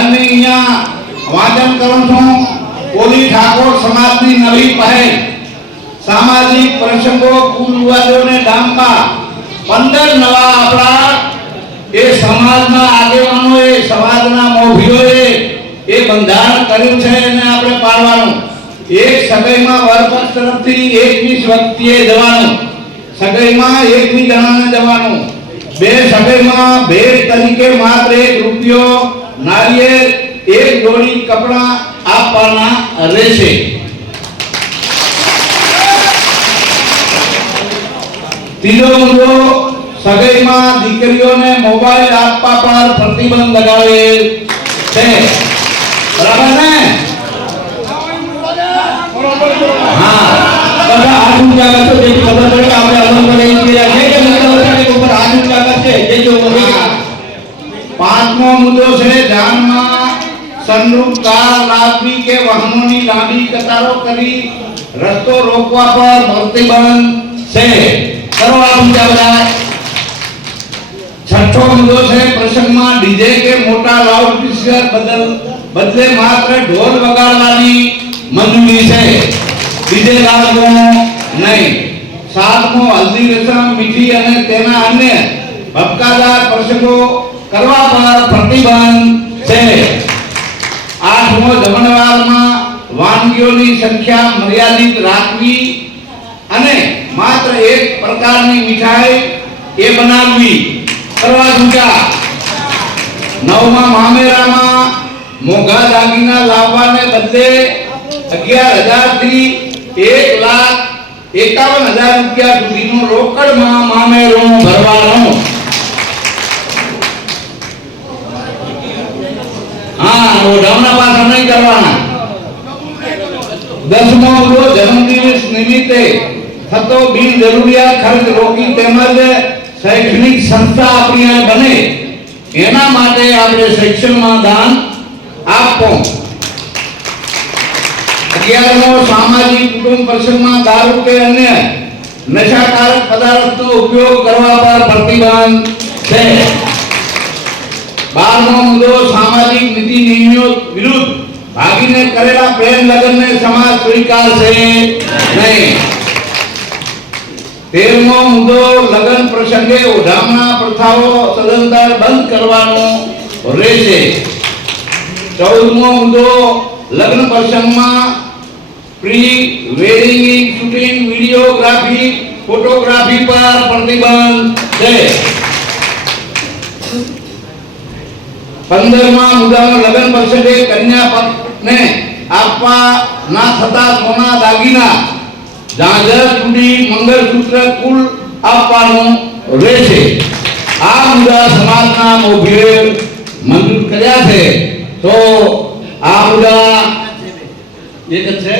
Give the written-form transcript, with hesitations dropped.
બંધારણની અહીંયા વાંચન કરું છું। કોલી ઠાકોર સમાજની નવી પહેલ સામાજિક પ્રસંગો કુરિવાજોને ડામવા 15 નવા આપણા એ સમાજના આગેવાનોએ સમાજના મોભીઓએ એ બંધારણ કર્યું છે એને આપણે પાળવાનું। એક સગાઈમાં વરપક્ષ તરફથી 21 વ્યક્તિએ જવાનું, સગાઈમાં 21 જણાને જવાનું। બે સગાઈમાં ભેટ તરીકે માત્ર 1 રૂપિયો નારિયેળ 1 જોડી કપડા આપવાના રહેશે। ત્રીજો મુદ્દો સગાઈમાં દીકરીઓને મોબાઈલ આપવા પર પ્રતિબંધ લગાવેલ છે। બરાબર ને? હા, બધા હાથ ઊંચા કરશો જેથી ખબર પડે કે આપણે અમલ કરી રહ્યા છે કે નહીં। ઉપર હાથ ઊંચા કરશે જે જો 5મો મુદ્દો છે જાનમાં સનરૂફ કાર લાવવી કે વાહનોની લાંબી કતારો કરી રસ્તો રોકવા પર પ્રતિબંધ છે। કરો આ ઊંચા બધા। 6થો મુદ્દો છે પ્રસંગમાં ડીજે કે મોટા લાઉડ સ્પીકર બદલે માત્ર ઢોલ વગાડવાની મંજૂરી છે, ડીજે લાવવાનું નહીં। 7મો હલ્દી રસમ મીઠી અને તેના અન્ય ભપકાદાર પ્રસંગો કરવા પર પ્રતિબંધ છે। 8મો જમણવારમાં વાનગીઓની સંખ્યા મર્યાદિત રાખવી અને માત્ર એક પ્રકારની મીઠાઈ એ બનાવવી। કરવા ઊંચા। 9મા મામેરામાં મોંઘા દાગીના લાવવાને બદલે 11,000 થી 1,51,000 રૂપિયા સુધીનો રોકડમાં મામેરો ભરવાનો। હા, ઓઢામણા પાછા નહીં કરવાના। 10મો મુદ્દો જન્મદિવસ નિમિત્તે થતો બિનજરૂરિયાત ખર્ચ રોકી તેમજ શૈક્ષણિક સંસ્થા આપણી બને એના માટે આપણે શિક્ષણમાં દાન આપવું। 11મો સામાજિક કુટુંબ પ્રસંગમાં દારૂ કે અન્ય નશાકારક પદાર્થનો ઉપયોગ કરવા પર પ્રતિબંધ છે। 12મો મુદ્દો સામાજિક નીતિ નિયમો વિરુદ્ધ ભાગીને કરેલા પ્રેમ લગ્નને સમાજ સ્વીકારશે નહીં। 13મો મુદ્દો લગ્ન પ્રસંગે ઓઢામણા પ્રથાઓ સદંતર બંધ કરવાનો રહેશે। 14મો મુદ્દો લગ્ન પ્રસંગમાં pre wedding shooting videography photography પર પ્રતિબંધ છે। 15મા મુદ્દાનો લગ્ન પ્રસંગે કન્યા પક્ષને આપવા ના થતા સોના દાગીના ઝાંઝર ચૂડી મંગળસૂત્ર કુલ આપવાનું રહેશે। આ મુદ્દા સમાજના મોભીએ મંજૂર કર્યા છે। તો આ મુદ્દા એક જ છે।